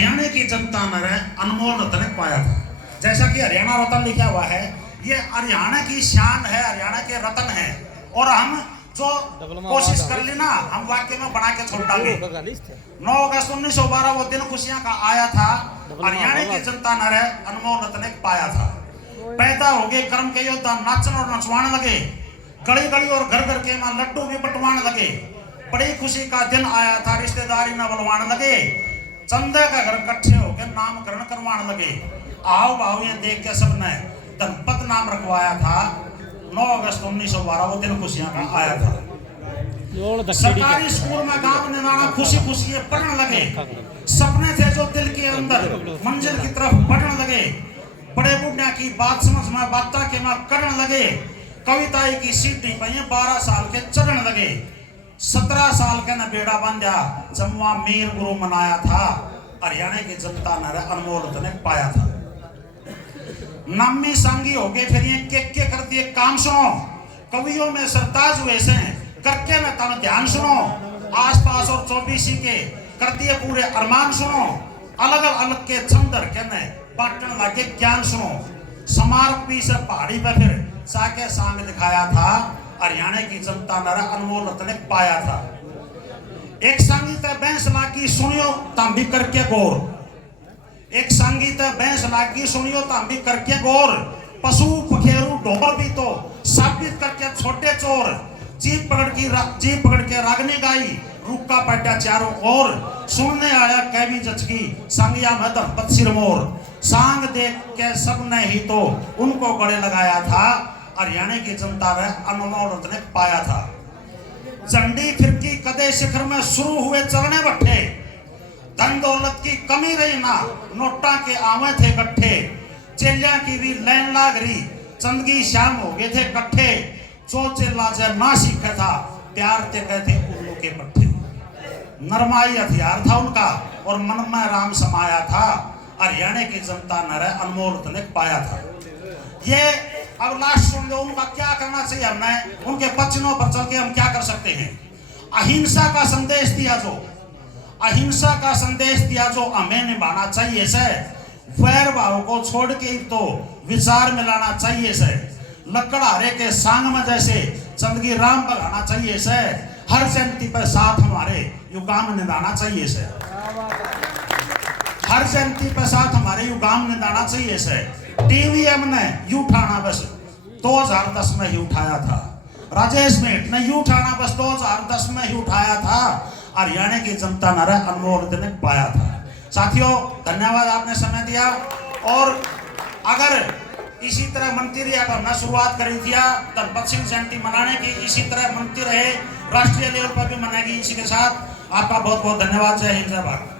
हरियाणा की जनता ने अनमोल रत्न पाया था। जैसा कि हरियाणा रत्न लिखा हुआ है, ये हरियाणा की शान है, हरियाणा के रत्न है। और हम जो कोशिश कर ली ना, हम वाक्य में बना के छोड़ डालेंगे। 9 अगस्त 1912 वो दिन खुशियां का आया था। हरियाणा की जनता ने अनमोल रत्न पाया था। पैदा हो गए कर्म के योद्धा, नाचन और नचवाने लगे। गली गली और घर घर के मां लड्डू भी बंटवाने लगे। बड़ी खुशी का दिन आया था, रिश्तेदारी न बुलवाने लगे। चंदे का घर इकट्ठे होकर नामकरण करवाने लगे। आओ भाव ये देख के सबने धनपत नाम रखवाया था। 9 अगस्त 1912 वो दिन खुशियां का आया था। सरकारी स्कूल में गांव निनाना खुशी खुशी पढ़ने लगे। सपने थे जो दिल के अंदर मंजिल की तरफ बढ़ने लगे। बड़े बुढ़िया की बात समझ में बाता के में करने लगे। कविताई की सीढ़ी पे 12 साल के चढ़ने लगे। 17 साल के न बेड़ा बांधा जब वहां मीर गुरु मनाया था। हरियाणा की जनता ने अनमोल रत्न पाया था। नामी सांगी हो गए फिर ये के कर दिए काम सुनो। कवियों में सरताज हुए से करके में तन ध्यान सुनो। आसपास और 24 के कर दिए पूरे अरमान सुनो। अलग अलग के छंदर के ने बांटने लगे ज्ञान सुनो। समारोह से पहाड़ी पर फिर साके सांग दिखाया था। हरियाणा की जनता ने अनमोल रत्न पाया था। एक संगीत बैंस लागी सुनियो तां भी करके गौर। एक संगीत बैंस लागी सुनियो तां भी करके गौर। पशु पखेरु ढोर भी तो साबित करके छोटे चोर। जीप पकड़ के रागनी गाई रुक्का पट्टा चारों ओर। सुनने आया कैवी जचकी संगिया में धनपत सिरमोर। सांग देख के सबने ही तो उनको गले लगाया था। हरियाणा की जनता ने अनमोल रत्न पाया था। झंडी फिरकी कदे शिखर में शुरू हुए चलने बट्ठे। धन दौलत की कमी रही ना, नोटा के आवे थे इकट्ठे। चेलिया की भी लैन लाग रही, चंदगी शाम हो गए थे इकट्ठे। जो चेला जे ना सीखे था, प्यार ते कहते उल्लू के पट्टे। नरमाई हथियार था उनका और मन में राम समाया था। हरियाणा की जनता ने अनमोल रत्न पाया था। ये अब लास्ट सुन लो, उनका क्या करना चाहिए हमने, उनके वचनों पर चल के हम क्या कर सकते हैं। अहिंसा का संदेश दिया जो, अहिंसा का संदेश दिया जो हमें निभाना चाहिए से। वैर भाव को छोड़ के तो विचार मिलाना चाहिए से। लकड़हारे के सांग में जैसे चंदगी राम बगाना चाहिए से। हर जयंती पर साथ हमारे युगाम निभाना चाहिए से। हर जयंती पर साथ हमारे युगाम निभाना चाहिए से। टीवीएम ने यू उठाना बस 2010 में ही उठाया था। राजेश मेट ने यू उठाना बस 2010 में ही उठाया था। हरियाणा की जनता ने अनमोल रत्न पाया था। साथियों, धन्यवाद, आपने समय दिया। और अगर इसी तरह मनती रही, अगर हमने शुरुआत करी थी धनपत सिंह जयंती मनाने की, इसी तरह मनती रहे, राष्ट्रीय लेवल पर भी मनाएगी इसी के साथ। आपका बहुत बहुत धन्यवाद। जय हिंद, जय भारत।